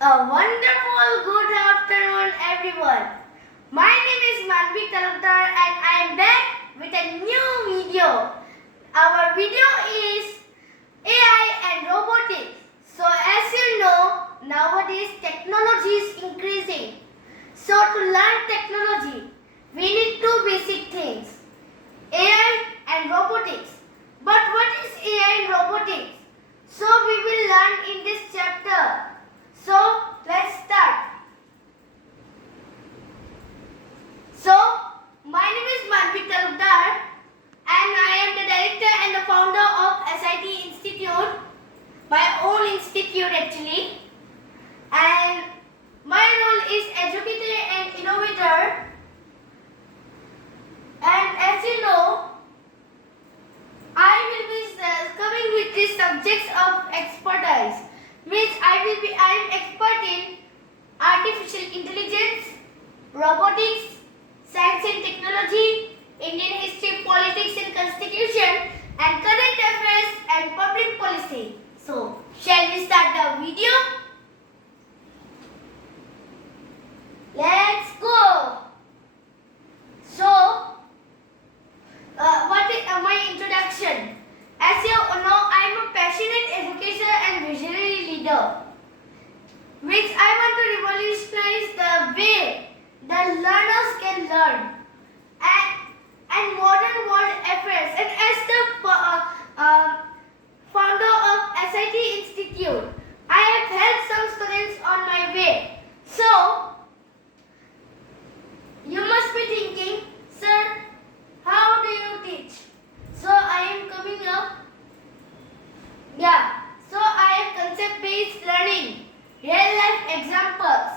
A wonderful good afternoon, everyone. My name is Talukdar and I am back with a new video. Our video is AI and robotics. So as you know, nowadays technology is increasing. So to learn technology, we need two basic things, AI and robotics. But what is AI and robotics? So we will learn in this chapter. So let's start. So my name is Talukdar and I am the director and the founder of SIT Institute, my own institute actually. And my role is educator and innovator. And as you know, I will be coming with these subjects of expertise. Means I am expert in artificial intelligence, robotics, science and technology, Indian history, politics and constitution, and current affairs and public policy. So, shall we start the video? Let's go. So, what is my introduction? As you know, I am a passionate educator and visionary leader, which I want to revolutionize the way the learners can learn and modern world affairs. And as the founder of SIT Institute, I have helped some students on my way. So, you must be thinking, sir, how do you teach? So I am coming up. So I have concept-based learning, real-life examples,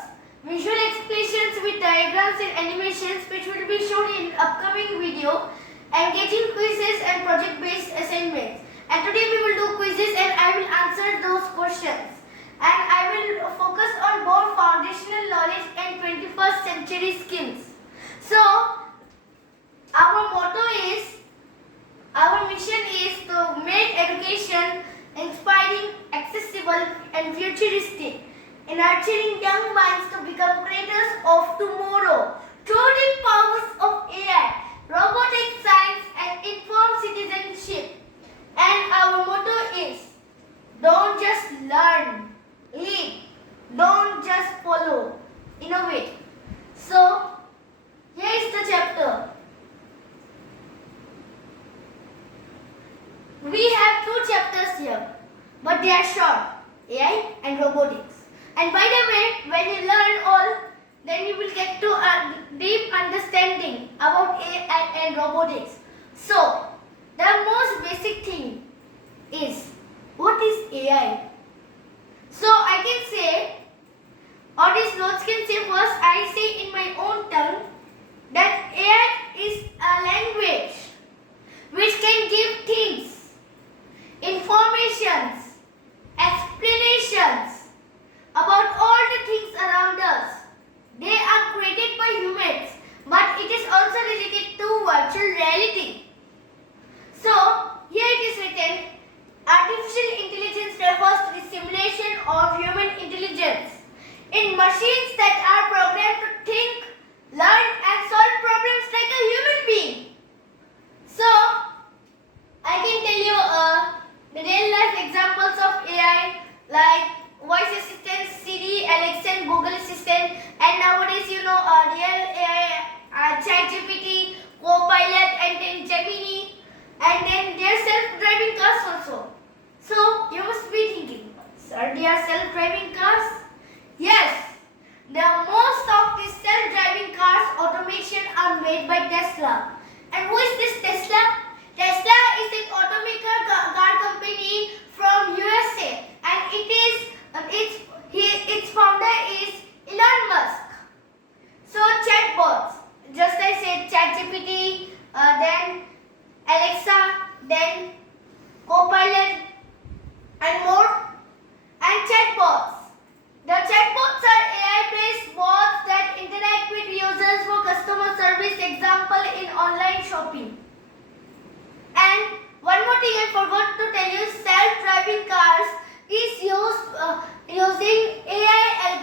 visual explanations with diagrams and animations which will be shown in upcoming video, engaging quizzes and project-based assignments. And today we will do quizzes and I will answer those questions. And I will focus on both foundational knowledge and 21st century skills. So our mission is to make education inspiring, accessible and futuristic, in nurturing young minds to become creators of tomorrow through the powers of AI, robotics, science and informed citizenship. And our motto is, don't just learn, lead, don't just follow, innovate. So, here is the chapter. We have two chapters here, but they are short, AI and robotics. And by the way, when you learn all, then you will get to a deep understanding about AI and robotics. So, the most basic thing is, what is AI? So, I can say, or these notes can say first, I say in my own tongue, that AI is a language which can give things, informations, explanations about all the things around us. They are created by humans, but it is also related to virtual reality. So, here it is written, artificial intelligence refers to the simulation of human intelligence in machines that are programmed to think, learn and solve problems like a human being. So, I can tell you the real life examples of AI like voice assistants, Siri, Alexa and Google Assistant, and nowadays you know real AI, ChatGPT, Copilot and then Gemini, and then there are self-driving cars also. So, you must be thinking, sir, they are self-driving cars? Yes. The most of these self-driving cars automation are made by Tesla. And who is this Tesla? Tesla is an automaker car company from USA, and its founder is Elon Musk. So chatbots, just I said ChatGPT, then Alexa, then Copilot, and more, and chatbots. The chatbots are AI-based bots that interact with users for customer service, example in online shopping. And one more thing I forgot to tell you, self-driving cars is using AI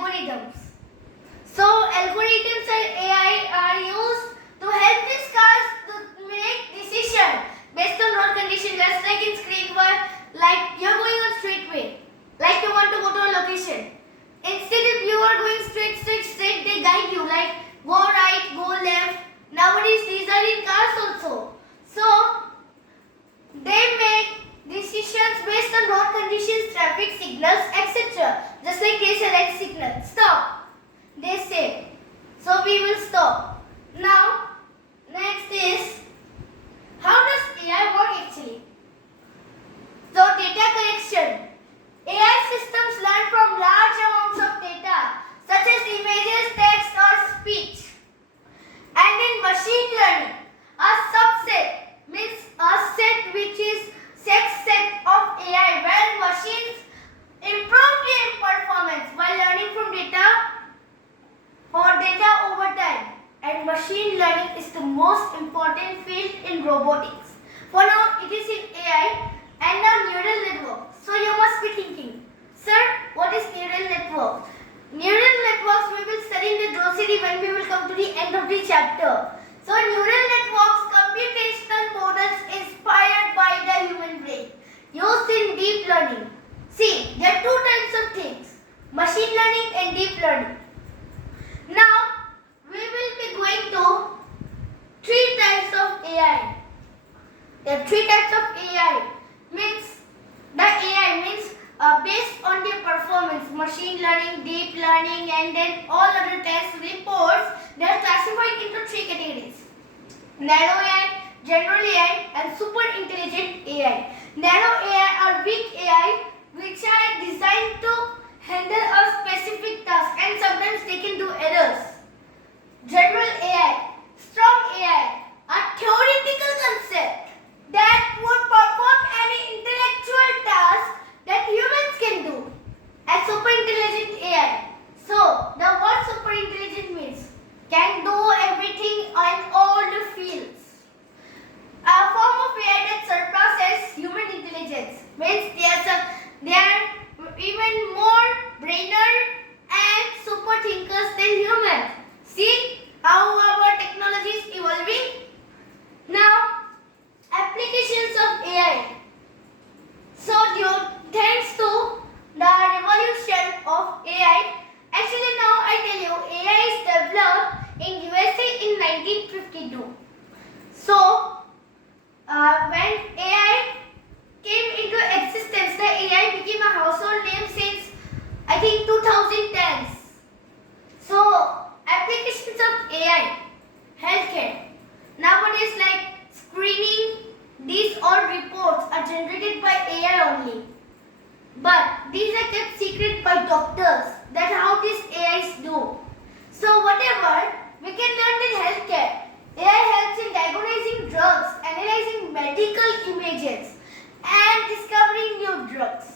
learning and deep learning. Now we will be going to three types of AI. There are three types of AI. Means the AI means based on the performance, machine learning, deep learning, and then all other test reports. They are classified into three categories: narrow AI, general AI, and super intelligent AI. Narrow AI are weak AI which are designed to handle a specific task and sometimes they can do errors. General AI, strong AI, a theoretical concept that would perform any intellectual task that humans can do. And super intelligent AI. So, the word super intelligent means can do everything in all the fields. A form of AI that surpasses human intelligence means they are even more brainer and super thinkers than humans. See how our technology is evolving? Now, applications of AI. So, thanks to the revolution of AI, actually now I tell you, AI is developed in USA in 1952. So, when AI came into existence, the AI became a household name since I think 2010s. So, applications of AI, healthcare. Nowadays, like screening, these all reports are generated by AI only. But these are kept secret by doctors. That's how these AIs do. So whatever, we can learn in healthcare. AI helps in diagnosing drugs, analyzing medical images, and discovering new drugs.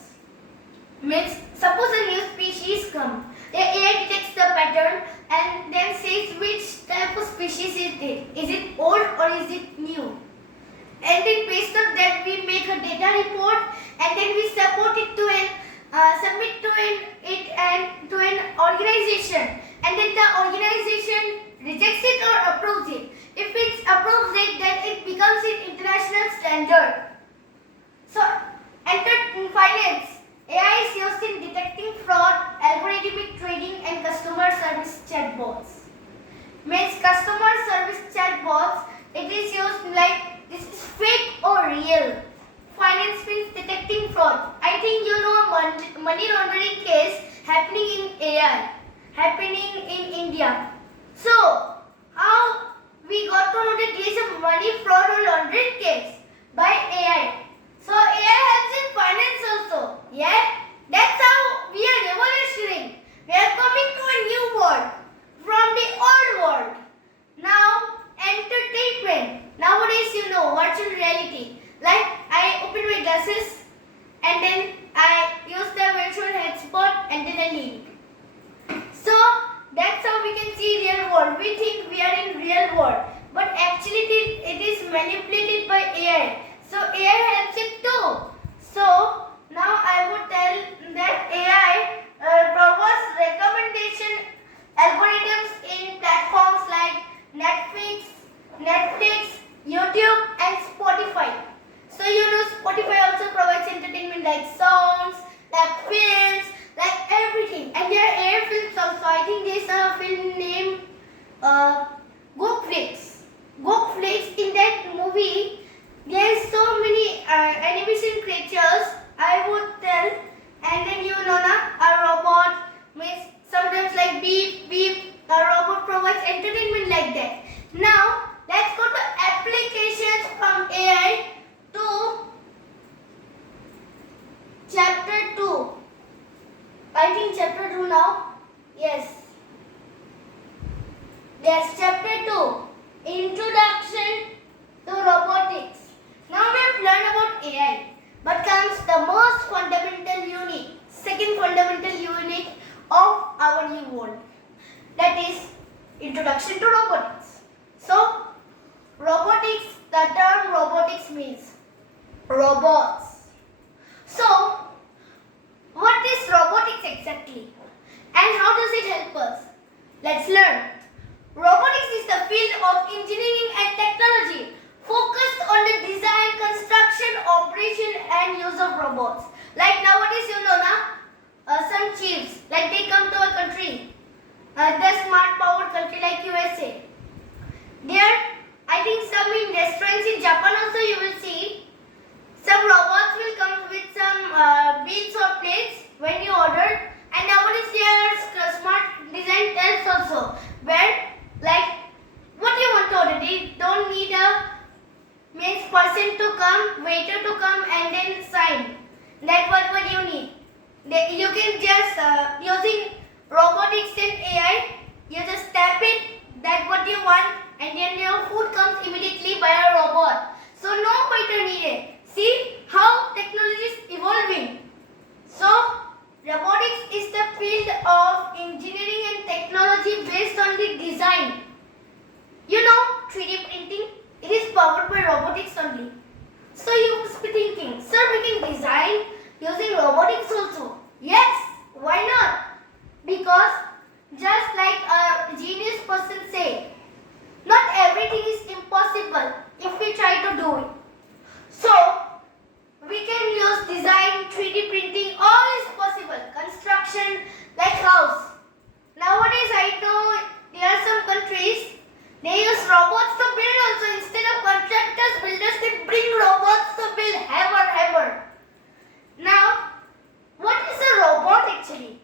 Means, suppose a new species comes. The AI detects the pattern and then says which type of species it is. Is it old or is it new? And then based on that we make a data report and then we submit it to an organization, and then the organization rejects it or approves it. If it approves it, then it becomes an international standard. So, enter in finance. AI is used in detecting fraud, algorithmic trading, and customer service chatbots. Means customer service chatbots, it is used like this is fake or real. Finance means detecting fraud. I think you know a money laundering case happening in AI, happening in India. So, how we got to know that there is a money fraud or laundering case? By AI. So, AI helps in finance also. Yeah? That's how we are revolutioning. We are coming to a new world from the old world. Now, entertainment. Nowadays, you know, virtual reality. Like, I open my glasses and then I use the virtual hotspot and then I leave. So, that's how we can see real world. We think we are in real world. But actually, it is manipulated by AI. So, AI helps it too. So, now I would tell that AI provides recommendation algorithms in platforms like Netflix, YouTube, and Spotify. So you know Spotify also provides entertainment like songs, like films, like everything. And there are AI films also. I think there's a film named Gokflix. Gokflix, in that movie, there's so many animation creatures, I would tell. And then you know a robot means sometimes like beep, beep, a robot provides entertainment like that. Now, let's go to applications from AI to chapter 2. I think chapter 2 now. Yes. Yes, chapter 2. Introduction to robotics. Now we have learned about AI. But comes the most fundamental unit, second fundamental unit of our new world. That is introduction to robotics. So, robotics, the term robotics means robots. So, what is robotics exactly? And how does it help us? Let's learn. Robotics is the field of engineering and technology focused on the design, construction, operation and use of robots. Like nowadays you know some chiefs, like they come to a just using robotics and AI, you just tap it, that what you want, and then your food comes immediately by a robot. So no waiter needed. See how technology is evolving. So robotics is the field of engineering and technology based on the design. You know 3D printing, it is powered by robotics only. So you must be thinking, sir, we can design using robotics also. Yes, why not? Because just like a genius person say, not everything is impossible if we try to do it. So we can use design, 3D printing, all is possible. Construction like house. Nowadays I know there are some countries, they use robots to build also. Instead of contractors, builders, they bring robots to build hammer. Now, what is a robot actually?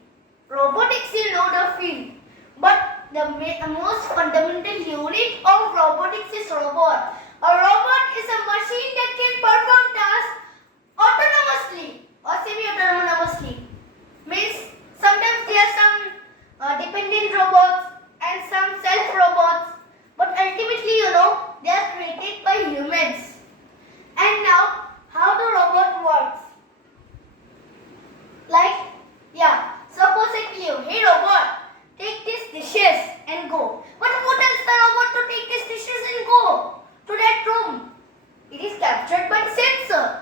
Robotics is not a field, but the most fundamental unit of robotics is robot. A robot is a machine that can perform tasks autonomously or semi-autonomously. Means sometimes there are some dependent robots and some self-robots, but ultimately they are created by humans. And now, how the robot works? Like, suppose I tell you, hey robot, take these dishes and go. But who tells the robot to take these dishes and go to that room? It is captured by sensor.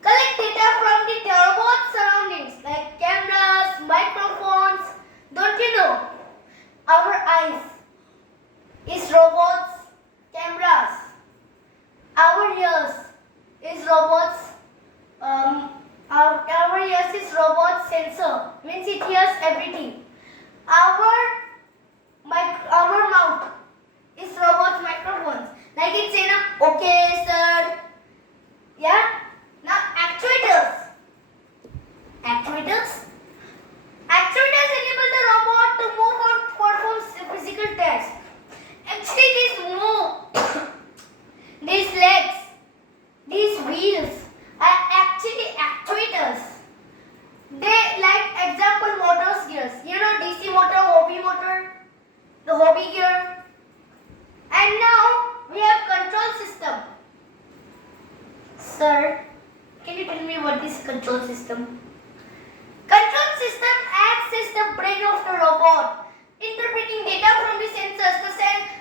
Collect data from the robot surroundings like cameras, microphones. Don't you know? Our eyes is robots, cameras. Our ears is robots. Our ears is robot sensor. Means it hears everything. Our mouth is robots microphones. Like it's in a okay sir. Yeah. Now actuators. Actuators enable the robot to move or perform physical tasks. Actually, these move, these legs, these wheels are actually actuators. They like example motors gears. DC motor, hobby motor, the hobby gear. And now we have control system. Sir, can you tell me what is control system? Control system acts as the brain of the robot, interpreting data from the sensors.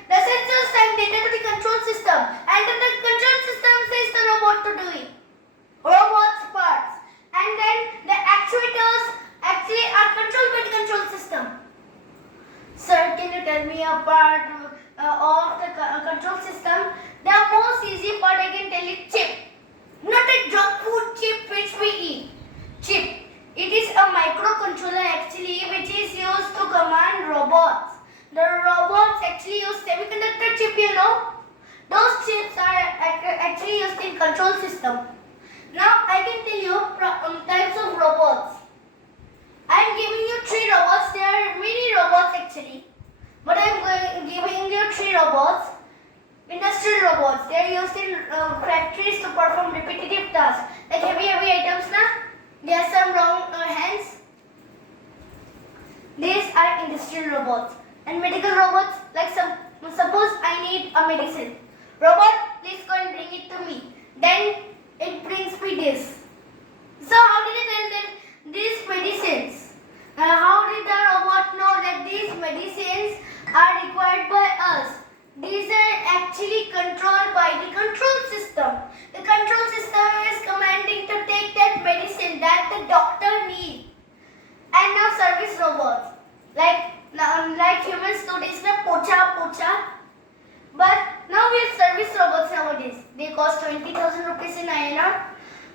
The sensors send data to the control system, and then the control system says the robot to do it. Robots parts, and then the actuators actually are controlled by the control system. Sir, can you tell me a part of the control system? The most easy part I can tell you, chip. Not a junk food chip which we eat. Chip. It is a microcontroller actually which is used to command robots. The robots actually use semiconductor chip, Those chips are actually used in control system. Now I can tell you types of robots. I am giving you 3 robots. There are many robots actually. But I am giving you 3 robots. Industrial robots. They are used in factories to perform repetitive tasks. Like heavy items, There are some wrong hands. These are industrial robots. And medical robots, like suppose I need a medicine. Robot, please go and bring it to me. Then it brings me this. So how did it tell them these medicines? How did the robot know that these medicines are required by us? These are actually controlled by the control system. The control system is commanding to take that medicine that the doctor needs. And now service robots. Like humans nowadays, pocha. But now we have service robots nowadays. They cost 20,000 rupees in INR.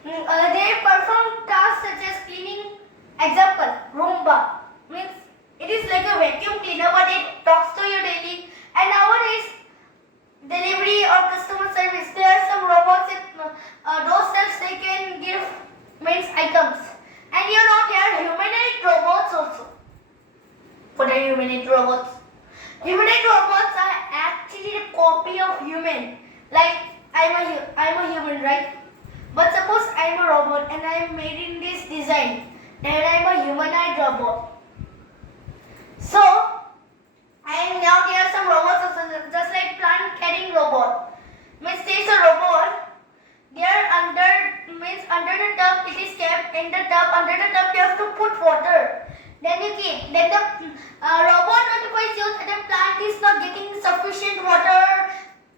They perform tasks such as cleaning. Example, Roomba. Means it is like a vacuum cleaner, but it talks to you daily. And nowadays, delivery or customer service, there are some robots at doorsteps. They can give items. And there are humanoid robots also. What are humanoid robots? Humanoid robots are actually a copy of human. Like I'm a human, right? But suppose I'm a robot and I am made in this design. Then I am a humanoid robot. So, and now there are some robots also, just like plant carrying robot. Means there is a robot. There under the tub it is kept in the tub. Under the tub you have to put water. Then you keep. Then the robot notifies you that the plant is not getting sufficient water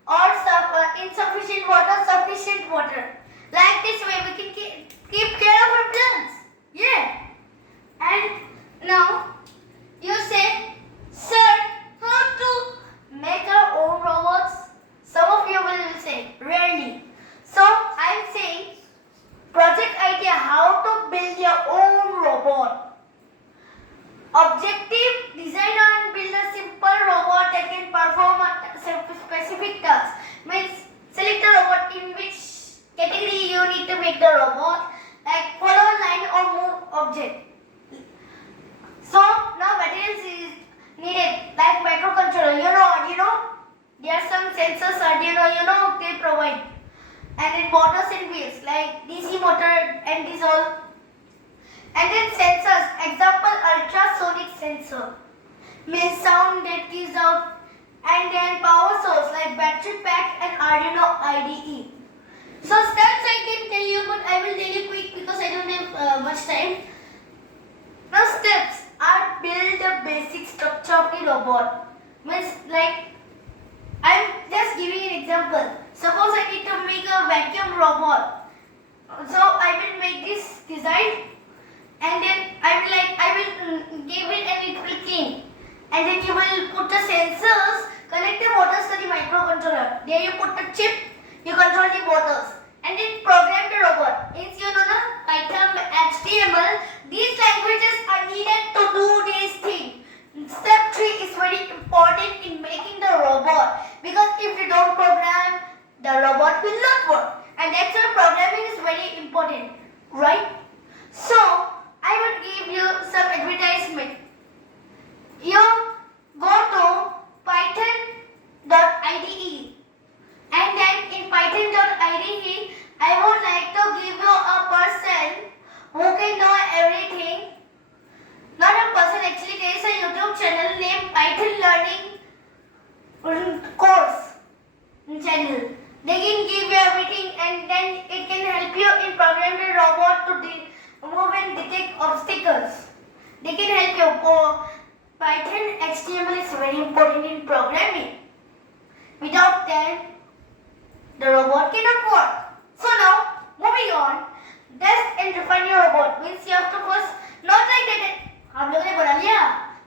or insufficient water, sufficient water. Like this way we can keep care of our plants. Yeah. And now you say, sir, how to make our own robots? Some of you will say, rarely. So I am saying, project idea, how to build your own robot. Objective, design and build a simple robot that can perform a specific task. Means select a robot in which category you need to make the robot. Like follow a line or move object. So now materials is needed like microcontroller. You know, there are some sensors Arduino, they provide. And then motors and wheels like DC motor and this all. And then sensors, example ultrasonic sensor, means sound that gives out. And then power source like battery pack and Arduino IDE. So steps I can tell you, but I will tell you quick because I don't have much time. Now steps are build the basic structure of the robot. Means like I am just giving an example. Suppose I need to make a vacuum robot. So I will make this design and then I will give it and it will clean. And then you will put the sensors, connect the motors to the microcontroller. There you put the chip, you control the motors. And then program the robot. Means Python, HTML, these languages are needed to do this thing. Step 3 is very important in making the robot because if you don't program, the robot will not work. And that's why programming is very important, right? So, I would give you some advertisement. You go to python.ide and then in python.ide, I would like to give you a person who can know everything. Not a person, actually there is a YouTube channel named Python Learning Course channel. They can give you everything and then it can help you in programming the robot to move and detect obstacles. They can help you. Python HTML is very important in programming. Without that, the robot cannot work. So now, moving on, test and refine your robot. Means you have to first, not like that,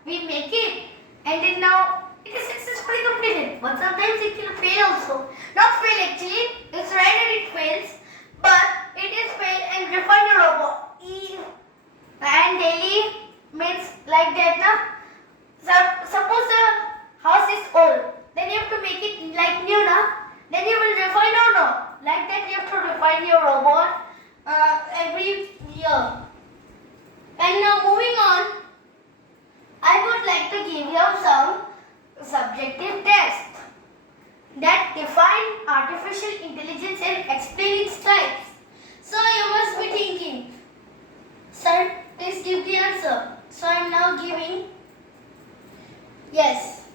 we make it and then now it is successfully completed. But sometimes it can fail also. Not fail actually, it's right that it fails, but it is fail and refine your robot. And daily means like that now. Suppose the house is old, then you have to make it like new now. Then you will refine or not. Like that you have to refine your robot every year. And now moving on, I would like to give you some subjective tests that define artificial intelligence and explain its types. So you must be thinking, sir, please give the answer. So I am now giving yes.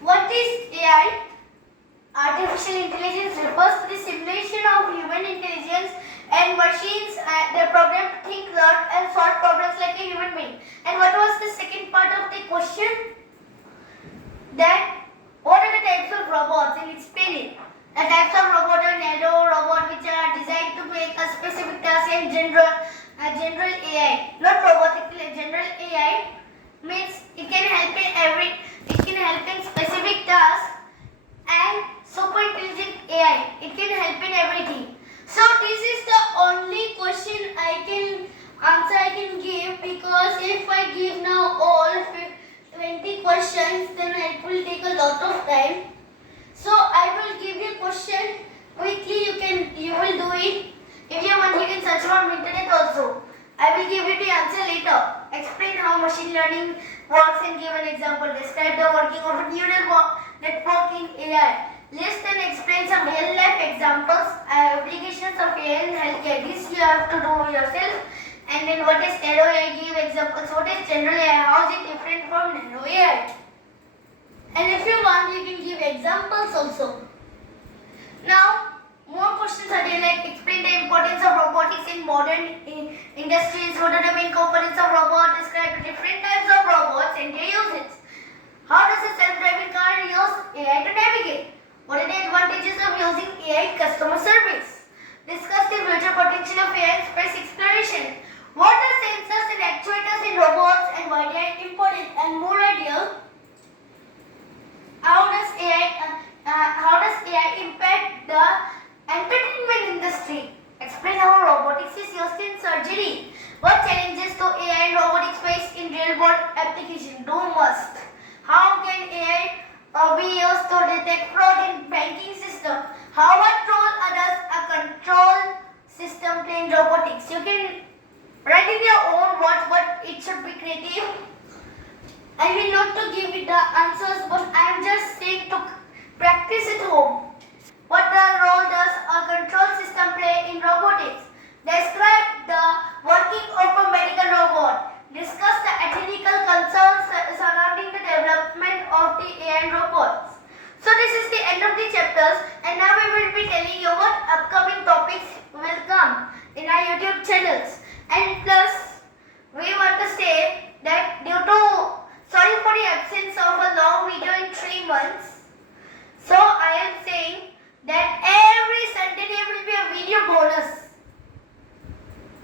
What is AI? Artificial intelligence refers to the simulation of human intelligence and machines they are programmed to think, learn and solve problems like a human being. And what was the second part of the question? That what are the types of robots and explain it. The types of robot are narrow robot which are designed to make a specific task and general AI. Not robotic, general AI means it can help in specific tasks, and super intelligent AI. It can help in everything. So this is the only question I can give, because if I give now all 20 questions, then it will take a lot of time. So I will give you a question quickly. You will do it. If you want, you can search on internet also. I will give you the answer later. Explain how machine learning works and give an example. Describe the working of a neural network in AI. list and explain some real life examples, applications of AI in healthcare. This you have to do yourself. And then what is narrow AI? Give examples. What is general AI? How is it different from narrow AI? And if you want, you can give examples also. Now, more questions are there, like explain the importance of robotics in modern industries. What are the main components of robot? Describe different types of robots and their uses. How does a self-driving car use AI to navigate? What are the advantages of using AI in customer service? Discuss the future potential of AI in space exploration. What are sensors and actuators in robots and why they are important and more ideal? How does AI impact the entertainment industry? Explain how robotics is used in surgery. What challenges do AI and robotics face in real-world application? Do must. How can AI be used to detect fraud in banking system? What role does a control system play in robotics? You can write in your own words, but it should be creative. I will not to give it the answers, but I am just saying to practice at home. What role does a control system play in robotics? Describe the working of a medical robot. Discuss the ethical concerns surrounding the development of the AI and robots. So this is the end of the chapters, and now we will be telling you what upcoming topics will come in our YouTube channels. And plus, we want to say that sorry for the absence of a long video in 3 months. So I am saying that every Sunday there will be a video bonus.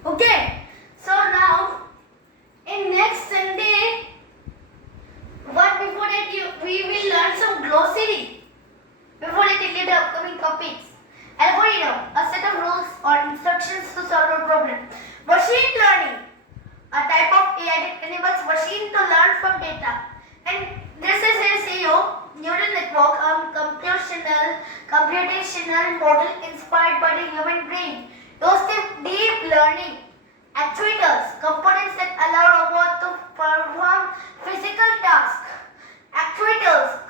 Okay. So now, in next Sunday, but before that we will learn some glossary. Before I tell you the upcoming topics. Algorithm, a set of rules or instructions to solve a problem. Machine learning, a type of AI that enables machine to learn from data. And this is a CEO, neural network, computational model inspired by the human brain. Those deep learning. Actuators, components that allow robot to perform physical tasks. Actuators,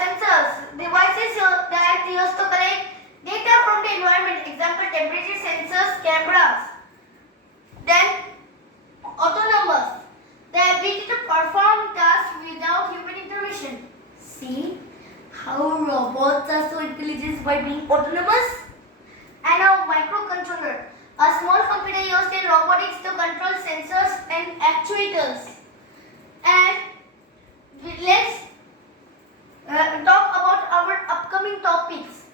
sensors, devices that used to collect data from the environment. Example, temperature sensors, cameras. Then, autonomous, the ability to perform tasks without human intervention. See how robots are so intelligent by being autonomous? And a microcontroller, a small computer used in robotics to control sensors and actuators. And let's talk about our upcoming topics.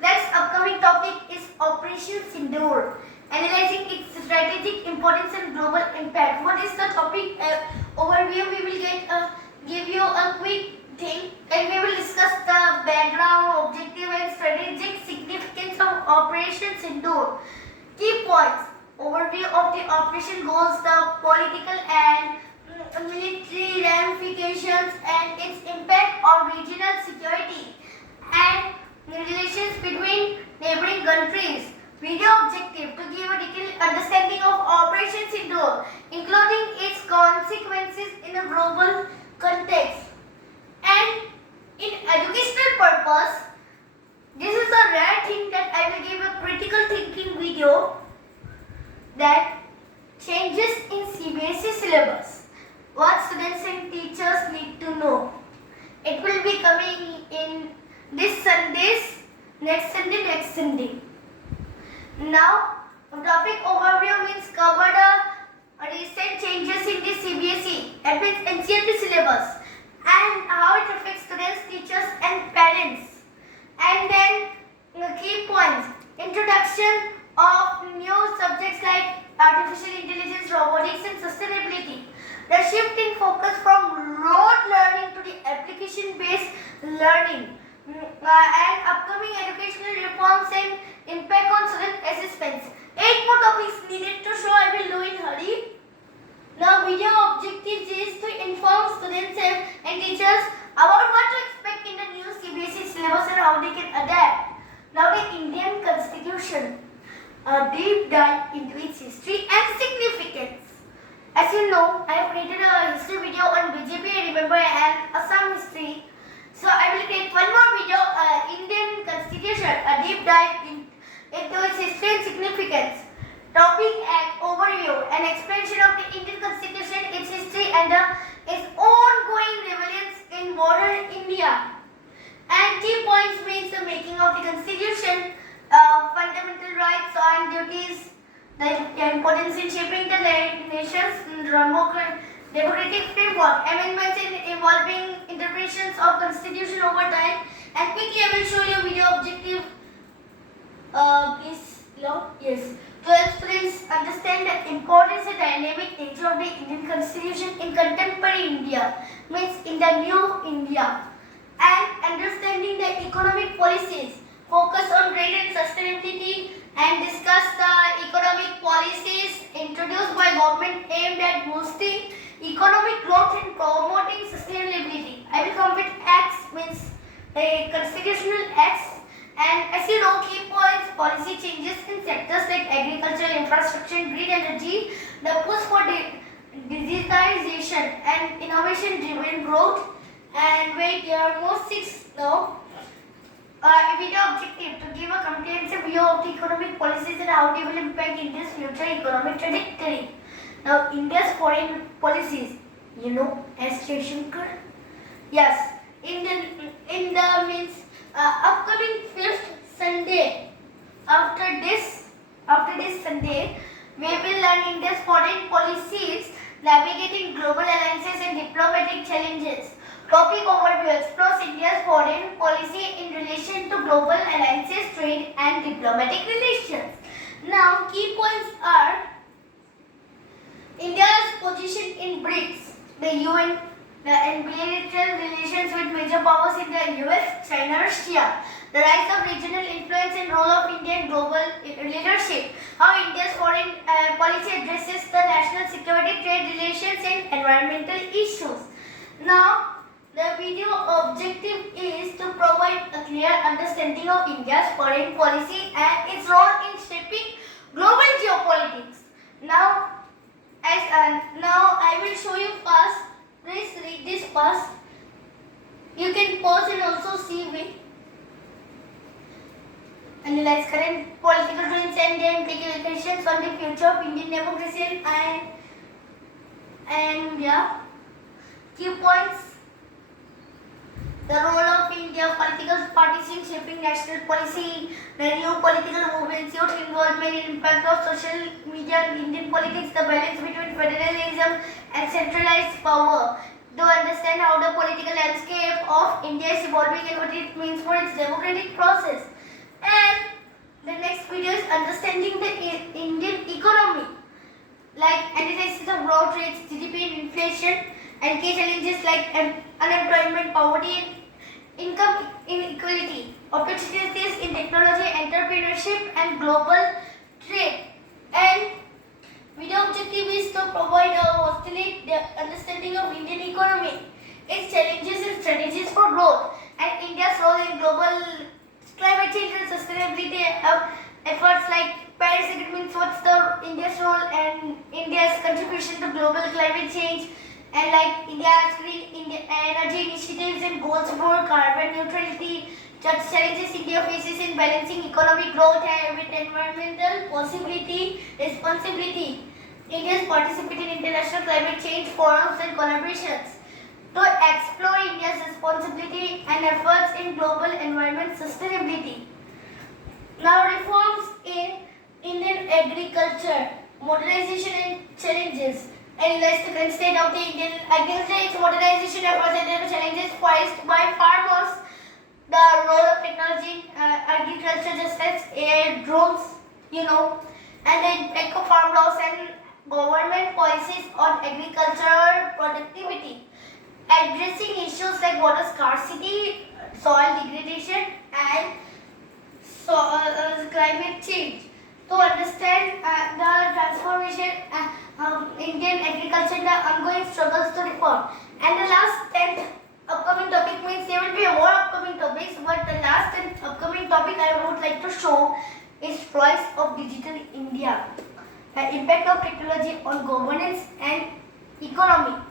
Next upcoming topic is Operation Sindoor, analyzing its strategic importance and global impact. What is the topic overview? We will give you a quick thing, and we will discuss the background, objective and strategic significance of Operation Sindoor. Key points: overview of the operation goals, the political and military ramifications and its impact on regional security and relations between neighboring countries. Video objective: to give a detailed understanding of Operation Sindoor, including its consequences in a global context. And in educational purpose, this is a rare thing that I will give a critical thinking video that changes in CBSE syllabus. What students and teachers need to know. It will be coming in this Sundays, next Sunday. Now, topic overview means cover the recent changes in the CBSE, that means NCERT syllabus, and how it affects students, teachers and parents. And then key points: introduction of new subjects like artificial intelligence, robotics and sustainability. The shift in focus from rote learning to the application-based learning. And upcoming educational reforms and impact on student assessments. 8 more topics needed to show. I will do in hurry. Now, video objectives is to inform students and teachers about what to expect in the new CBSE syllabus and how they can adapt. Now, the Indian Constitution, a deep dive into its history and significance. As you know, I have created a history video on BJP, remember, and Assam history. So I will create one more video an expansion of the Indian Constitution, its history, and its ongoing relevance in modern India. And key points means the making of the Constitution, fundamental rights and duties, the importance in shaping the nation's democratic framework, amendments in evolving interpretations of Constitution over time, and quickly I will show you video objective. Please, yes. To explain, understand the importance and dynamic nature of the Indian Constitution in contemporary India, means in the new India, and understanding the economic policies, focus on trade and sustainability, and discuss the economic policies introduced by government aimed at boosting economic growth and promoting sustainability. I will come with acts, means the constitutional acts. And as you know, key points, policy changes in sectors like agriculture, infrastructure, green energy, the push for digitization and innovation-driven growth. And wait, there are more 6 now. Video objective to give a comprehensive view of the economic policies and how they will impact India's future economic trajectory. Now, India's foreign policies, as Shankar. Yes, in the means upcoming 5th Sunday. After this Sunday, we will learn India's foreign policies, navigating global alliances and diplomatic challenges. Topic overview explores India's foreign policy in relation to global alliances, trade and diplomatic relations. Now, key points are India's position in BRICS, the UN, and bilateral relations with major powers in the US, China, Russia. The rise of regional influence and role of Indian global leadership. How India's foreign policy addresses the national security, trade relations and environmental issues. Now, the video objective is to provide a clear understanding of India's foreign policy and its role in shaping global geopolitics. Now I will show you fast. Please read this fast. You can pause and also see me. Analyze current political trends and their implications on the future of Indian democracy and yeah. Key points. The role of India political parties in shaping national policy, the new political movements, youth involvement in impact of social media in Indian politics, the balance between federalism and centralized power. To understand how the political landscape of India is evolving and what it means for its democratic process. And the next video is understanding the Indian economy, like analysis of growth rates, GDP and inflation, and key challenges like unemployment, poverty, and income inequality, opportunities in technology, entrepreneurship, and global trade. And video objective is to provide a holistic understanding of Indian economy, its challenges and strategies for growth, and India's role in global climate change and sustainability efforts like Paris Agreement. What's the India's role and India's contribution to global climate change, and like India's green energy initiatives and goals for carbon neutrality, challenges India faces in balancing economic growth with environmental responsibility. India's participated in international climate change forums and collaborations to explore India's responsibility and efforts in global environment sustainability. Now, reforms in Indian agriculture, modernization and challenges. Analyze the current state of the Indian agriculture, its modernization efforts and the challenges faced by farmers. The role of technology in agriculture, just as AI, drones, and the impact of farm laws and government policies on agricultural productivity. Addressing issues like water scarcity, soil degradation, and climate change. To understand the transformation Indian agriculture and the ongoing struggles to reform. And the last 10th upcoming topic means there will be more upcoming topics, but the last and upcoming topic I would like to show is rise of digital India, the impact of technology on governance and economy.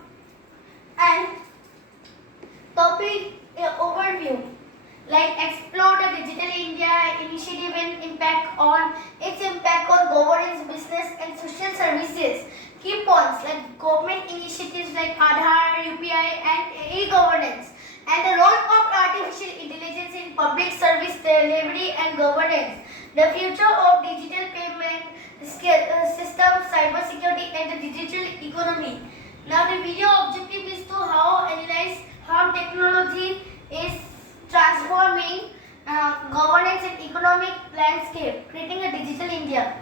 And topic overview, like explore the digital India initiative and its impact on governance, business and social services. laws like government initiatives like Aadhaar, UPI and e-governance, and the role of artificial intelligence in public service delivery and governance, the future of digital payment systems, cyber security and the digital economy. Now the video objective is to analyze how technology is transforming governance and economic landscape, creating a digital India.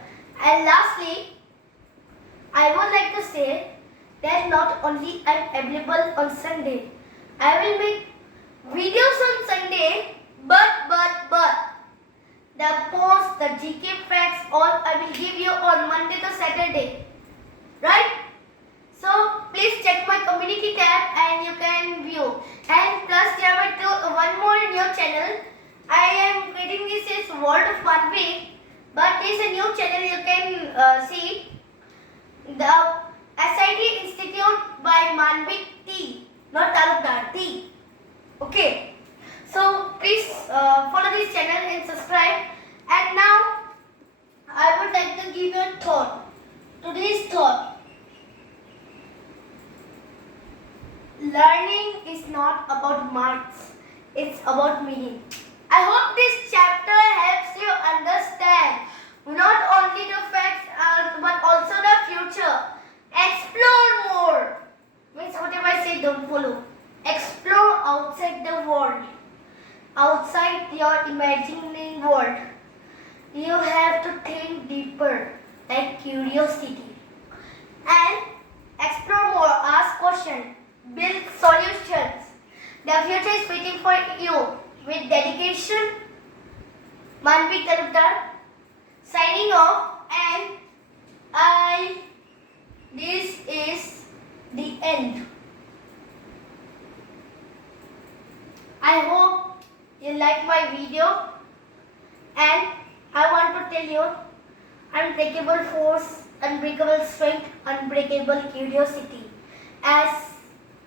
And lastly, I would like to say that not only I am available on Sunday, I will make videos on Sunday, but the posts, the GK facts, all I will give you on Monday to Saturday, right? So please check my community tab and you can view. And plus there are one more new channel. I am creating this is World of Manvik, but there is a new channel you can see. The SIT Institute by Manvik T, not Talukdar, T. Okay. So please follow this channel and subscribe. And now I would like to give you a thought. Today's thought. Learning is not about marks. It's about meaning. I hope this chapter helps you understand not only the facts but also the future. Explore more. Means whatever I say, don't follow. Explore outside the world. Outside your imagining world. You have to think deeper, like curiosity. And explore more, ask questions, build solutions. The future is waiting for you. With dedication, Manvik Talukdar signing off, and this is the end. I hope you like my video, and I want to tell you unbreakable force, unbreakable strength, unbreakable curiosity. As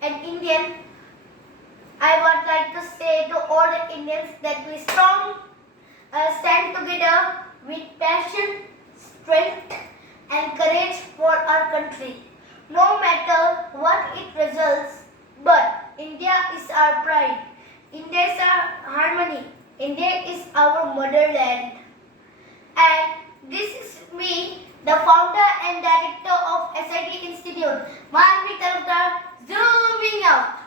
an Indian, I would like to say to all the Indians that we strong, stand together with passion, strength and courage for our country. No matter what it results, but India is our pride. India is our harmony. India is our motherland. And this is me, the founder and director of SIT Institute, Manvik Talukdar, zooming out.